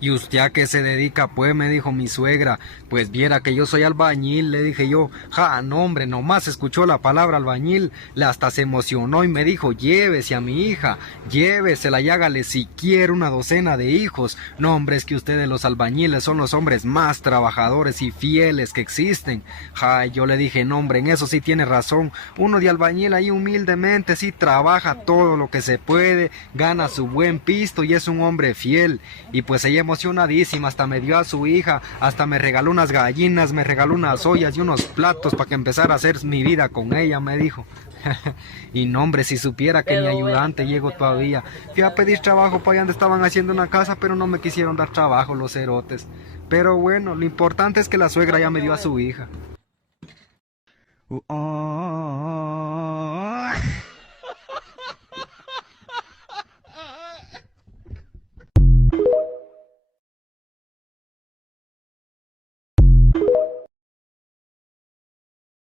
¿Y usted a qué se dedica? Pues me dijo mi suegra. Pues viera que yo soy albañil, le dije yo. Ja, no hombre, nomás escuchó la palabra albañil, la hasta se emocionó y me dijo, llévese a mi hija, llévesela y hágale si quiere una docena de hijos. No hombre, es que ustedes los albañiles son los hombres más trabajadores y fieles que existen. Ja, yo le dije, no hombre, en eso sí tiene razón. Uno de albañil ahí humildemente sí trabaja todo lo que se puede, gana su buen pisto y es un hombre fiel. Y pues ella emocionadísima, hasta me dio a su hija, hasta me regaló unas gallinas, me regaló unas ollas y unos platos para que empezara a hacer mi vida con ella, me dijo. Y no hombre, si supiera que mi ayudante llegó todavía. Fui a pedir trabajo para allá donde estaban haciendo una casa, pero no me quisieron dar trabajo los cerotes. Pero bueno, lo importante es que la suegra ya me dio a su hija.